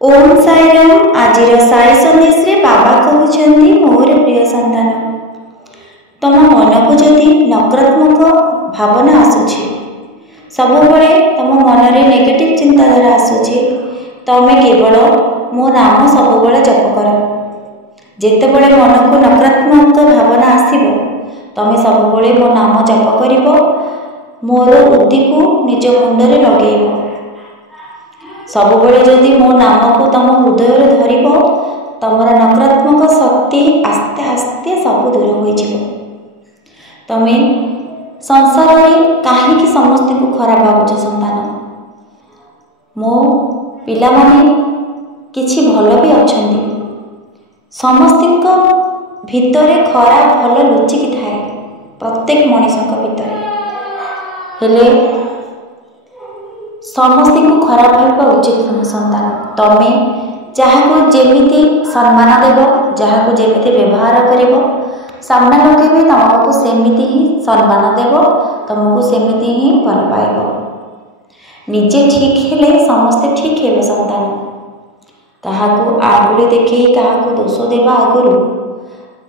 ओम साईराम। आज साई संदेश रे बाबा कहते मोर प्रिय संतान, तुम मन को जदि नकारात्मक भावना आसुची, सब बड़े तुम मन रे नेगेटिव चिंताधारा आसुची, तमें केवल मो नाम सब बड़े जप कर। जेते बड़े मन को नकारात्मक भावना आसीबो, तमें सब बड़े मो नाम जप करिवो, मोर बुद्धि को निज मुंडरे लगेइबो। सबुबले जदि मो नाम को तुम हृदय धरब, तुमर नकारात्मक शक्ति आस्ते आस्ते सब दूर हो। तुम्हें संसार में कहीं समस्त को खराब भावुच संतान, मो पिला माने किछि भल भी अच्छा, समस्त भितर खराब भल लुचिकी थाए प्रत्येक मनीष भितर, हेले समस्त को खराब भाव उचित नुह संतान। तमें जहाँ को जेमिति सम्मान देव, जहाँ को जेमिति व्यवहार करिव, सामना लोके भी तुमको सेमिति ही सम्मान देव, तुमको सेमिति ही भल पाइब। निजे ठीक हेले समस्ते ठीक हेबे संतान। काहाकू आंगुली देखी काहाकू दोष देवा आगुरु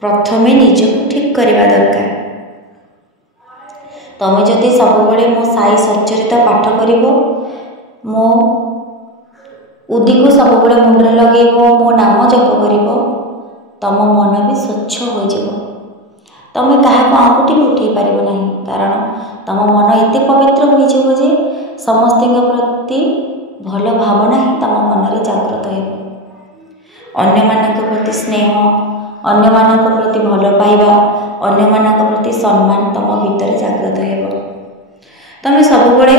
प्रथमे निजको ठीक करवा दरकार। तमें जदि सब बड़े मो साई सच्चरित पाठ करिवो, मो उदी को सब बड़े मुंडरे लगेइबो, मो नाम जप करिवो, तम मन भी स्वच्छ हो जाइबो। तमें काहाको आंगुठी भी उठेई पारिबो नहीं, कारण तम मन एते पवित्र हो जाइबो जे समस्त प्रति भल भावना ही तम मन रे जागृत हेबो। अन्य मानक प्रति स्नेह, अन्य मानक प्रति भल पाइबा, अन्य मानक प्रति सम्मान तम भीतर जागृत हेबो। तमें सब बड़े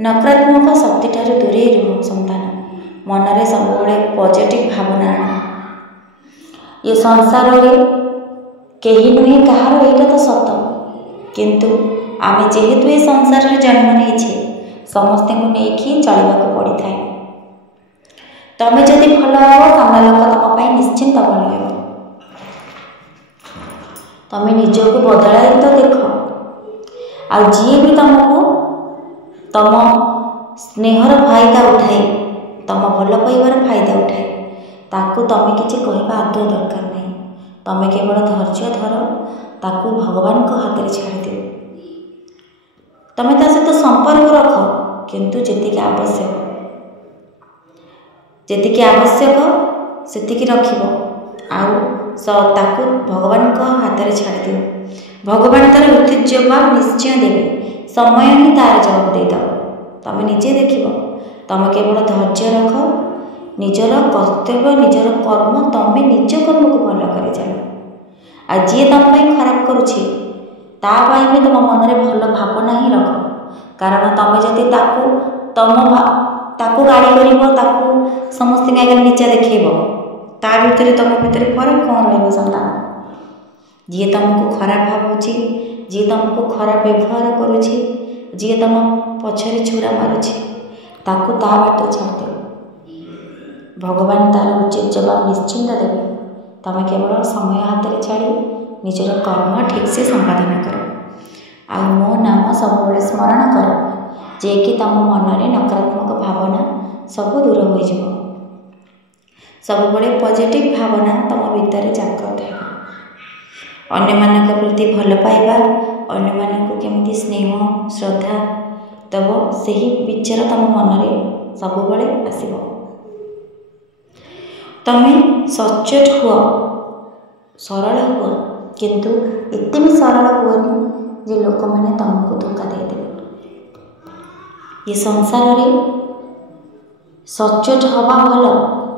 नकारात्मक शक्ति ठारू दूरे रुह संतान। मन रे सब बड़े पॉजिटिव भावना आण। ये संसार रे केही नुहे कहार, एटा तो सत, किंतु आमे जेहेतु ये संसार रे जन्म नेइछे, समस्त को नेकी चलवाक पड़ी थाए। तमें जदि भल हो, सामना लोक तुम पाई निश्चिंत भल हेबो। तमें निजको बदलाई तो देख, आ जी भी तुमको तुम स्नेहर फायदा उठाए, तुम भल पाइबार फायदा उठाए, ताकू तमें किसी कहवा आदौ दरकार नहीं। तमें केवल धैर्य धर, ताकू भगवान को हाथ में छाड़ दियो। तमें ता सहित संपर्क रख, किंतु जेतिकी आवश्यक सेतिकी रखिबो, ताकू भगवान को हाथ में छाड़ दियो। भगवान तार उचित जवाब निश्चय देवे, समय ही तार जवाब देदेव। तमें निजे देखिब, तमें केवल धैर्य रख, निजर कर्तव्य निजर कर्म तमें निज कर्म को भल कर चल। आ जी तुम खराब करुच्छे तापाई भी तुम मन में भल भावना ही रख, कारण तमें जदि ताकू गाड़ी कर समस्त आगे नीचा देखब, ता भीतर तुम भीतर फरक कौन रहा। जी तुमको खराब भावुची, जी तुमको खराब व्यवहार करुच्छी, जी तुम पछरे छुरा मारुच्छी, ताकू ता बाट छाड़ दे। भगवान तार उचित जवाब निश्चिंत देवे। तमें केवल समय हाथ में छाड़ी निजर कर्म ठीक से संपादन कर, आ मो नाम सब बड़े स्मरण कर, जे कि तुम मन में नकारात्मक भावना सब दूर हो जाए। सब बड़े पॉजिटिव भावना तुम भीतर जागृत है। अन्य मानक प्रति भल पाइबा, अन्य मानक केमिति स्नेह श्रद्धा तब सही विचार तुम मन में सब बड़े आसीबो। तमें सचेत हुआ, सरल हुआ, किंतु एते भी सरल हुआनी जे लोक मैंने तुमको धोखा दे देवे। ये संसार रे सचेत हवा भल,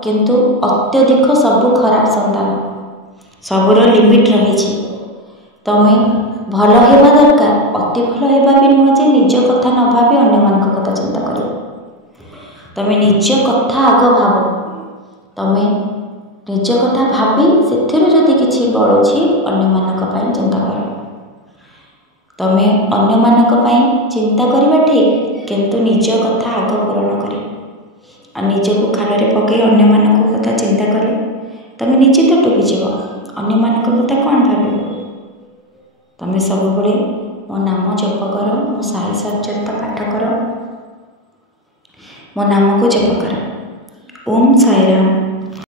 किंतु अत्यधिक सब खराब संतान। सबुर लिमिट रही। तमें भल हेबा दरकार, अति भल हेबा भी नुह जे निज कथा न भावी अन्य मानक कथा चिंता कर। तमें निज कथा आग भाव, तमें निज कथा भावी से जदि किसी बढ़ुची अन्य मानक पई चिंता कर। तमें अन्य मानक पई चिंता करवा ठीक, किंतु निज कथा आग पूरण कर। निज को खाल पकई अन्य मानक कथा चिंता कले तमें निजे तो डूबीज। अन्य मानक कथा कौन भाव? तमें सब बड़े मो नाम जप कर, मो साई सच्चरित पाठ कर, मो नाम को जप कर। ଓମ୍ ସାଇରାମ୍।